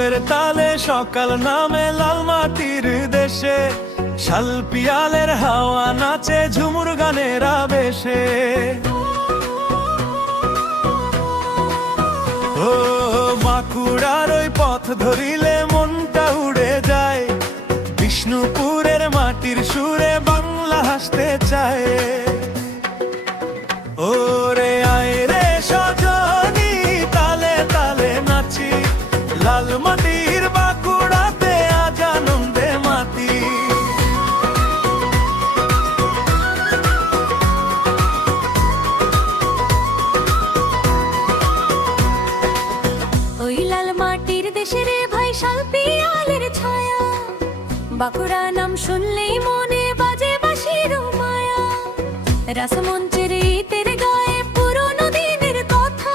ঢোলের তালে সকাল নামে লাল মাটির দেশে, শালপিয়ালের হাওয়া নাচে ঝুমুর গানের আবেশে। ও বাঁকুড়ার ওই পথ ধরিলে মনটা উড়ে যায়, বিষ্ণুপুরের মাটির সুরে বাংলা হাসতে চায়। ওরে আয় রে সজনী তালে তালে নাচি, লাল মাটির বাঁকুড়াতে আজ আনন্দে মাতি। ওই লাল মাটির দেশে রে ভাই শালপিয়ালের ছায়া, বাঁকুড়া নাম শুনলেই মনে বাজে বাঁশির মায়া। রাসমঞ্চের ইতের গায়ে পুরনো দিনের কথা,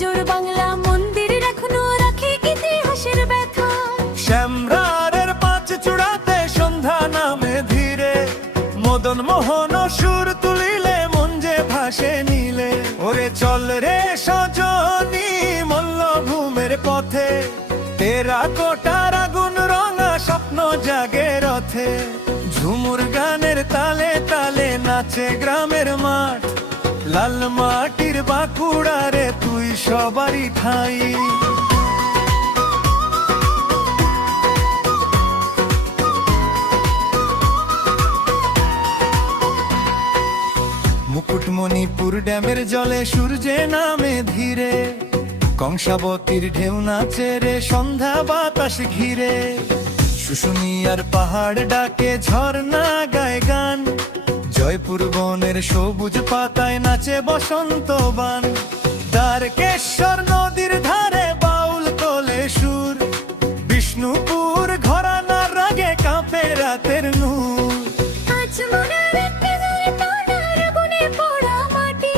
জোর বাংলা মন্দির এখনো রাখে ইতিহাসের ব্যথা। শ্যামরারের পাঁচ চূড়াতে সন্ধ্যা নামে ধীরে, মদন মোহন সুর তুলিলে মন যে ভাসে নীলে। ওরে চল রে সজনী মল্লভূমের পথে, তেরা কোটার আগুন রঙা স্বপ্ন জাগে রথে। ঝুমুর গানের তালে তালে নাচে গ্রামের মাঠ, লাল মাটির বাঁকুড়ারে তুই সবারই ঠাই। মুকুটমণিপুর ড্যামের জলে সূর্যে নামে ধীরে, কংসাবতীর ঢেউ নাচে রে সন্ধ্যা বাতাস ঘিরে। শুশুনিয়ার পাহাড় ডাকে ঝর্ণা গায় গান, জয়পুর বনের সবুজ পাতায় নাচে বসন্ত বান। দ্বারকেশ্বর নদীর ধারে বাউল তোলে সুর, বিষ্ণুপুর ঘরানার রাগে কাঁপে রাতের নূর। আজ মনের ভেতরে টানার বনে পড়া মাটি,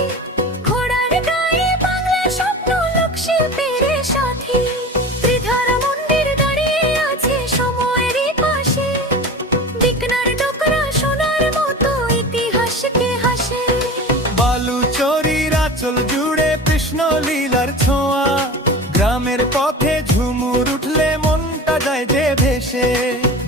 ঘোড়ার গায়ে বাংলা স্বপ্ন লোকশিল্পের সাথী। ত্রিধারা মন্দির দাঁড়িয়ে আছে সময়েরই পাশে, দিকনার ডোকরা সোনার মতো ইতিহাসকে হাসে। বালুচরীর আঁচল জুড়ে কৃষ্ণ লীলার ছোঁয়া, গ্রামের পথে ঝুমুর উঠলে মনটা যায় যে ভেসে।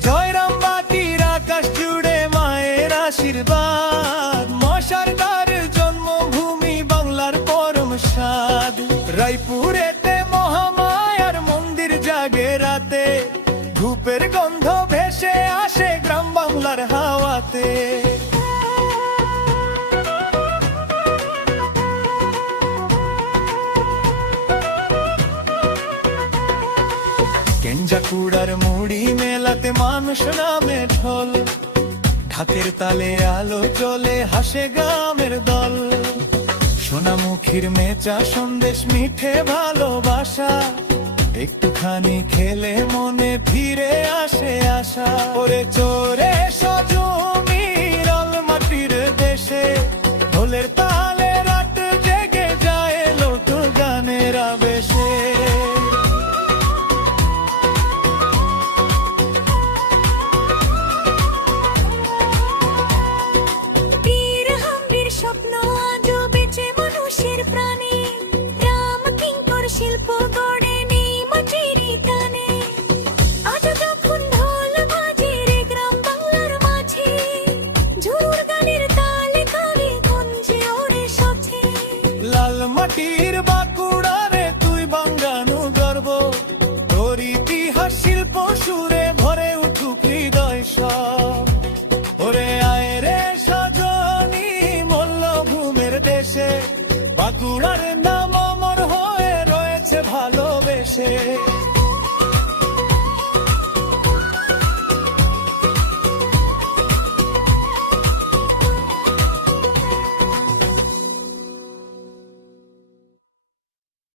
জয়রাম বাটির আকাশ জুড়ে মায়ের আশীর্বাদ, মশারদার জন্মভূমি বাংলার পরম স্বাদ। রায়পুরেতে মহামায়ার মন্দির জাগে রাতে, ধূপের গন্ধ ভেসে আসে গ্রাম বাংলার হাওয়াতে। কেঞ্জাকুড়ার মুড়ি মেলাতে মানুষ নামে ঢোল, ঢাকের তালে আলো চলে হাসে গ্রামের দল। সোনামুখীর মেচা সন্দেশ মিঠে ভালোবাসা, একটুখানি খেলে মনে ফিরে আসে আশা। ওরে চোরে সজমি লাল মাটির দেশে, ঢোলের তালে রাত জেগে যায় লোক গানের আবেশে। বীর হাম্বির স্বপ্ন আজও বেঁচে মানুষের প্রাণে, রাম কিঙ্কর শিল্প গড়ে নেই মাটিরই টানে। আজ যখন ঢোল বাজে রে গ্রাম বাংলার মাঝে, ঝুমুর গানের তালে তালে গঞ্জে ওরে সাথে। লাল মাটির বাঁকুড়ারে তুই বাঙ্গানু গর্ব, তোর ইতিহাস শিল্প সুরে ভরে উঠুক হৃদয় সব। ওরে আয় রে সজনী মল্লভূমের দেশে, বাঁকুড়ার নাম অমর হয়ে রয়েছে ভালোবেসে।